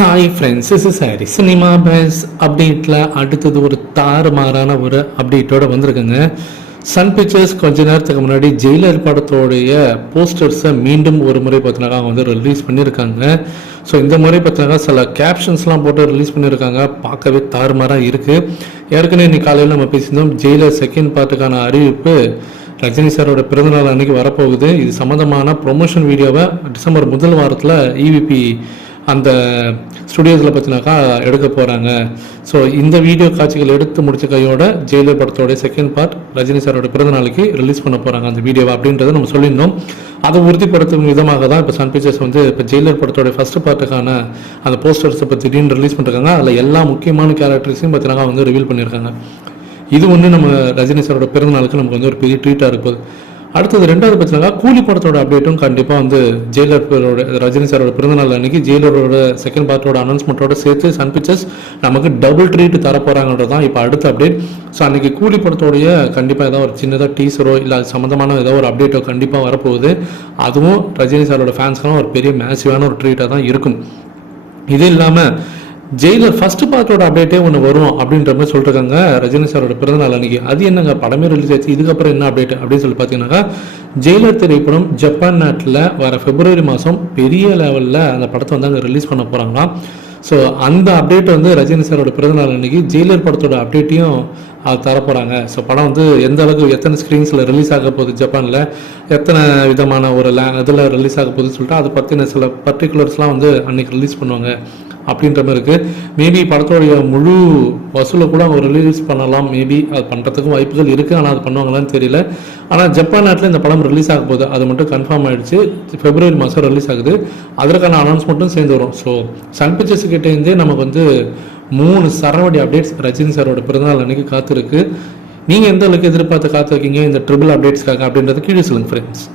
Hi friends is is Hari cinema base அப்டேட்டில் அடுத்தது ஒரு தாறுமாறான ஒரு அப்டேட்டோட வந்திருக்குங்க. சன் பிக்சர்ஸ் கொஞ்ச நேரத்துக்கு முன்னாடி ஜெயிலர் படத்தோடைய போஸ்டர்ஸை மீண்டும் ஒரு முறை பார்த்தினாக்கா அவங்க வந்து ரிலீஸ் பண்ணியிருக்காங்க. ஸோ இந்த முறை பார்த்தினாக்கா சில கேப்ஷன்ஸ்லாம் போட்டு ரிலீஸ் பண்ணியிருக்காங்க. பார்க்கவே தாறுமாறாக இருக்குது ஏற்கனவே இன்னைக்கு காலையில் நம்ம பேசியிருந்தோம் ஜெயிலர் செகண்ட் பார்ட்டுக்கான அறிவிப்பு ரஜினி சாரோட பிறந்தநாள் அன்னைக்கு வரப்போகுது. இது சம்மந்தமான ப்ரொமோஷன் வீடியோவை டிசம்பர் முதல் வாரத்தில் இவிபி அந்த ஸ்டுடியோஸில் பார்த்தினாக்கா எடுக்க போகிறாங்க ஸோ இந்த வீடியோ காட்சிகள் எடுத்து முடிச்ச கையோட ஜெயிலர் படத்தோட செகண்ட் பார்ட் ரஜினி சாரோட பிறந்த நாளைக்கு ரிலீஸ் பண்ண போகிறாங்க அந்த வீடியோவை அப்படின்றத நம்ம சொல்லியிருந்தோம். அதை உறுதிப்படுத்தும் விதமாக தான் இப்போ சன் பிக்சர்ஸ் வந்து இப்போ ஜெயிலர் படத்தோடைய ஃபர்ஸ்ட் பார்ட்டுக்கான அந்த போஸ்டர்ஸை பற்றி திடீர்னு ரிலீஸ் பண்ணிருக்காங்க அதில் எல்லா முக்கியமான கேரக்டர்ஸையும் பார்த்தினாக்கா வந்து ரிவீல் பண்ணியிருக்காங்க. இது ஒன்று நம்ம ரஜினி சாரோட பிறந்த நாளுக்கு நமக்கு வந்து ஒரு பெரிய ட்ரீட்டாக இருக்குது அடுத்தது ரெண்டாவது பார்த்தீங்கன்னா கூலி படத்தோட அப்டேட்டும் கண்டிப்பாக வந்து ஜெயிலரோட ரஜினி சாரோட பிறந்தநாள் அன்னைக்கு ஜெயிலரோட செகண்ட் பார்ட்டோட அனௌன்ஸ்மெண்ட்டோட சேர்த்து சன் பிக்சர்ஸ் நமக்கு டபுள் ட்ரீட் தரப்போகிறாங்கன்றது தான் இப்போ அடுத்த அப்டேட் ஸோ அன்னைக்கு கூலி படத்தோடைய கண்டிப்பாக ஏதாவது ஒரு சின்னதாக டீசரோ இல்லை அது சம்மந்தமான ஏதோ ஒரு அப்டேட்டோ கண்டிப்பாக வரப்போகுது. அதுவும் ரஜினி சாரோட ஃபேன்ஸ்க்கெல்லாம் ஒரு பெரிய மேசிவான ஒரு ட்ரீட்டாக தான் இருக்கும். இது இல்லாமல் ஜெயிலர் ஃபர்ஸ்ட் பார்ட்டோட அப்டேட்டே ஒன்று வரும் அப்படின்ற மாதிரி சொல்லிருக்காங்க ரஜினி சாரோட பிறந்தநாள் அன்னைக்கு. அது என்னங்க படமே ரிலீஸ் ஆச்சு இதுக்கப்புறம் என்ன அப்டேட் அப்படின்னு சொல்லி பார்த்தீங்கன்னாக்கா ஜெயிலர் திரைப்படம் ஜப்பான் நாட்டில் வர பிப்ரவரி மாதம் பெரிய லெவலில் அந்த படத்தை வந்து அங்கே ரிலீஸ் பண்ண போகிறாங்களாம் ஸோ அந்த அப்டேட் வந்து ரஜினி சாரோட பிறந்தநாள் அன்னைக்கு ஜெயிலர் படத்தோட அப்டேட்டையும் தரப்போகிறாங்க ஸோ படம் வந்து எந்த அளவுக்கு எத்தனை ஸ்க்ரீன்ஸில் ரிலீஸ் ஆக போகுது ஜப்பானில் எத்தனை விதமான ஒரு லே இதில் ரிலீஸ் ஆக போகுதுன்னு சொல்லிட்டு அதை பற்றின சில பர்டிகுலர்ஸ்லாம் வந்து அன்னைக்கு ரிலீஸ் பண்ணுவாங்க. அப்படின்ற மாதிரி இருக்குது மேபி படத்தோடைய முழு வசூலை கூட அவங்க ரிலீஸ் பண்ணலாம். மேபி அது பண்ணுறதுக்கும் வாய்ப்புகள் இருக்குது ஆனால் அது பண்ணுவாங்களான்னு தெரியல. ஆனால் ஜப்பான் நாட்டில் இந்த படம் ரிலீஸ் ஆக போகுது. அது மட்டும் கன்ஃபார்ம் ஆகிடுச்சு பிப்ரவரி மாதம் ரிலீஸ் ஆகுது. அதற்கான அனௌன்ஸ்மெண்ட்டும் சேர்ந்து வரும். ஸோ சன் பிக்சர்ஸ் கிட்டேருந்தே நமக்கு வந்து மூணு சரவடி அப்டேட்ஸ் ரஜினி சாரோட பிறந்தநாள் அன்றைக்கி காத்திருக்கு. நீங்கள் எந்த அளவுக்கு எதிர்பார்த்து காத்திருக்கீங்க? இந்த ட்ரிபிள் அப்டேட்ஸ்க்காக அப்படின்றத கீழே சொல்லுங்கள் ஃப்ரெண்ட்ஸ்